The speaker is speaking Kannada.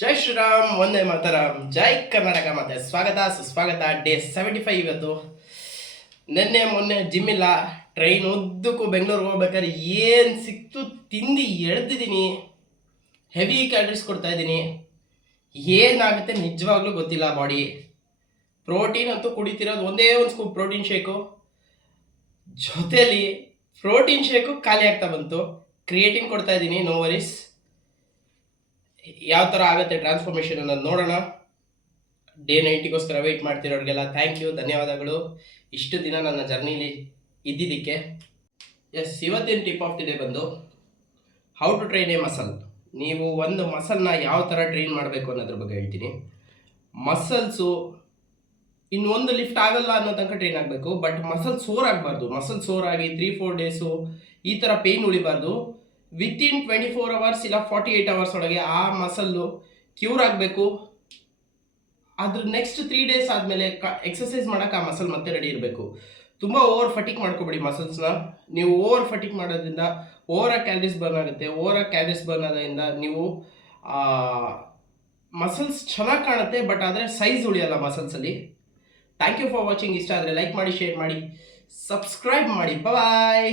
ಜೈ ಶ್ರೀರಾಮ್, ಒಂದೇ ಮಾತರಂ, ಜೈ ಕರ್ನಾಟಕ. ಮತ್ತೆ ಸ್ವಾಗತ ಸುಸ್ವಾಗತ. ಡೇ 75 ಇವತ್ತು. ನಿನ್ನೆ ಮೊನ್ನೆ ಜಿಮ್ ಇಲ್ಲ, ಟ್ರೈನ್ ಉದ್ದಕ್ಕೂ ಬೆಂಗಳೂರಿಗೆ ಹೋಗ್ಬೇಕಾದ್ರೆ ಏನು ಸಿಕ್ತು ತಿಂದು ಎಳ್ದಿದ್ದೀನಿ. ಹೆವಿ ಕ್ಯಾಲರೀಸ್ ಕೊಡ್ತಾ ಇದ್ದೀನಿ. ಏನಾಗುತ್ತೆ ನಿಜವಾಗ್ಲೂ ಗೊತ್ತಿಲ್ಲ. ಬಾಡಿ ಪ್ರೋಟೀನ್ ಅಂತೂ ಕುಡಿತಿರೋದು ಒಂದೇ ಒಂದು ಸ್ಕೂಪ್ ಪ್ರೋಟೀನ್ ಶೇಕು, ಜೊತೆಲಿ ಪ್ರೋಟೀನ್ ಶೇಕು ಖಾಲಿ ಆಗ್ತಾ ಬಂತು. ಕ್ರಿಯೇಟಿನ್ ಕೊಡ್ತಾ ಇದ್ದೀನಿ, ನೋ ವರೀಸ್. ಯಾವ ಥರ ಆಗುತ್ತೆ ಟ್ರಾನ್ಸ್ಫಾರ್ಮೇಷನ್ ಅನ್ನೋದು ನೋಡೋಣ. ಡೇ 90ಗೋಸ್ಕರ ವೆಯ್ಟ್ ಮಾಡ್ತಿರೋರಿಗೆಲ್ಲ ಥ್ಯಾಂಕ್ ಯು, ಧನ್ಯವಾದಗಳು ಇಷ್ಟು ದಿನ ನನ್ನ ಜರ್ನಿಲಿ ಇದ್ದಿದ್ದಕ್ಕೆ. ಎಸ್, ಇವತ್ತಿನ ಟಿಪ್ ಆಫ್ ದಿ ಡೇ ಬಂದು how to train a muscle. ನೀವು ಒಂದು ಮಸಲ್ನ ಯಾವ ಥರ ಟ್ರೈನ್ ಮಾಡಬೇಕು ಅನ್ನೋದ್ರ ಬಗ್ಗೆ ಹೇಳ್ತೀನಿ. ಮಸಲ್ಸು ಇನ್ನೊಂದು ಲಿಫ್ಟ್ ಆಗಲ್ಲ ಅನ್ನೋ ತನಕ ಟ್ರೈನ್ ಆಗಬೇಕು, ಬಟ್ ಮಸಲ್ ಸೋರ್ ಆಗಬಾರ್ದು. ಮಸಲ್ ಸೋರ್ ಆಗಿ 3-4 ಡೇಸು ಈ ಥರ ಪೇಯ್ನ್ ಉಳಿಬಾರ್ದು. ವಿತಿನ್ 24 ಅವರ್ಸ್ ಇಲ್ಲ 48 ಅವರ್ಸ್ ಒಳಗೆ ಆ ಮಸಲ್ಲು ಕ್ಯೂರ್ ಆಗಬೇಕು. ಅದ್ರ ನೆಕ್ಸ್ಟ್ 3 ಡೇಸ್ ಆದಮೇಲೆ ಎಕ್ಸಸೈಸ್ ಮಾಡೋಕೆ ಆ ಮಸಲ್ ಮತ್ತೆ ರೆಡಿ ಇರಬೇಕು. ತುಂಬ ಓವರ್ ಫಟಿಕ್ ಮಾಡ್ಕೊಬೇಡಿ ಮಸಲ್ಸ್ನ. ನೀವು ಓವರ್ ಫಟಿಕ್ ಮಾಡೋದ್ರಿಂದ ಓವರಾಗಿ ಕ್ಯಾಲರೀಸ್ ಬರ್ನ್ ಆಗುತ್ತೆ. ಓವರಾಗಿ ಕ್ಯಾಲರೀಸ್ ಬರ್ನ್ ಆಗೋದ್ರಿಂದ ನೀವು ಮಸಲ್ಸ್ ಚೆನ್ನಾಗಿ ಕಾಣುತ್ತೆ, ಬಟ್ ಆದರೆ ಸೈಜ್ ಉಳಿಯಲ್ಲ ಮಸಲ್ಸಲ್ಲಿ. Thank you for watching. ಇಷ್ಟ ಆದರೆ ಲೈಕ್ ಮಾಡಿ, ಶೇರ್ ಮಾಡಿ, ಸಬ್ಸ್ಕ್ರೈಬ್ ಮಾಡಿ. ಬಾಯ್.